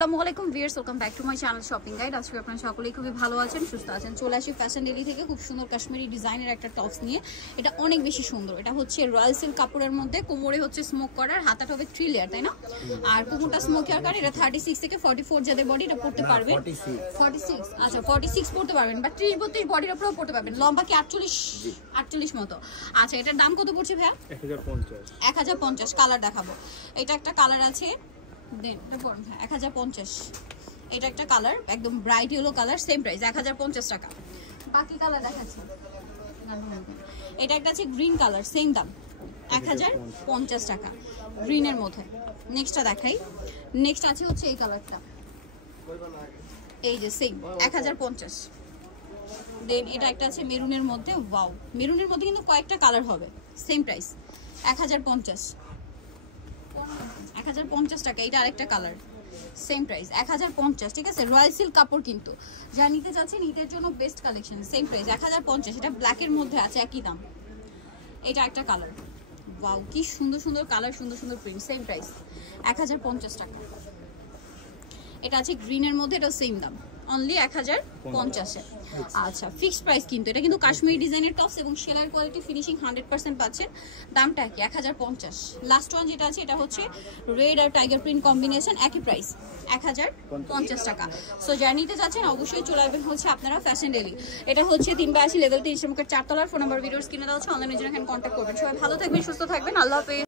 আসসালামু আলাইকুম viewers, welcome back to my channel shopping guide. আজকে আপনারা সকলেই খুবই ভালো আছেন, সুস্থ আছেন। চলে আসি ফ্যাশন ডেলি থেকে খুব সুন্দর কাশ্মীরি ডিজাইনের একটা টপস নিয়ে। এটা অনেক বেশি সুন্দর। এটা হচ্ছে রয়্যাল সিল্ক কাপড়ের মধ্যে, কোমরে হচ্ছে স্মোক করার, হাতাটা হবে 3 লেয়ার, তাই না? আর কোমরটা স্মোকি আকার। এটা 36 থেকে 44 যাদের বডি এটা পড়তে পারবেন। 46, আচ্ছা 46 পড়তে পারবেন, বা 30-32 বডির উপরেও পড়তে পারবেন। লম্বা কি 48 মতো? আচ্ছা, এটার দাম কত পড়ছে ভাইয়া? 1050। কালার দেখাবো। এটা একটা কালার আছে, দেন এটা পড়ুন। 1050। এটা একটা কালার, একদম bright yellow colour, same price 1050 টাকা। বাকি কালার দেখাচ্ছি। এটা একটা আছে গ্রিন কালার, সেম দাম 1050 টাকা গ্রিনের মধ্যে। নেক্সটটা দেখাই। নেক্সট আছে হচ্ছে এই কালারটা, এই যে সেম 1050। দেন এটা একটা আছে মেরুনের মধ্যে, ওয়াও, মেরুনের মধ্যে কিন্তু কয়েকটা কালার হবে, সেম প্রাইস 1050 টাকা। এটা আরেকটা কালার, সেম প্রাইস 1050। ঠিক আছে, রয়্যাল সিল্ক কাপড় কিন্তু যা নিতে চাচ্ছেন ঈদের জন্য বেস্ট কালেকশন, সেম প্রাইস 1050। এটা ব্ল্যাকের মধ্যে আছে, একই দাম। এটা একটা কালার, ওয়াও কি সুন্দর সুন্দর কালার, সুন্দর সুন্দর প্রিন্ট, সেম প্রাইস 1050 টাকা। এটা আছে গ্রিনের মধ্যে, এটা সেম দাম, অনলি 1050। আচ্ছা, ফিক্সড প্রাইস কিন্তু। এটা কিন্তু কাশ্মীরি ডিজাইনের টপস এবং সেলাইয়ের কোয়ালিটি ফিনিশিং 100% পাচ্ছেন। দামটা কি? 1050। লাস্ট ওয়ান যেটা আছে এটা হচ্ছে রেড আর টাইগার প্রিন্ট কম্বিনেশন, একই প্রাইস 1050 টাকা। সো যারা নিতে যাচ্ছেন অবশ্যই চলে আসবেন হচ্ছে আপনারা ফ্যাশন ডেলি। এটা হচ্ছে 382 লেভেল 3 ইসলামপুরের 4 তলার। ফোন নাম্বার ভিডিওস কিনে দেওয়া হচ্ছে, অনলাইনে জন্য এখানে কন্ট্যাক্ট করবেন। সবাই ভালো থাকবেন, সুস্থ থাকবেন, আল্লাহ হাফেজ।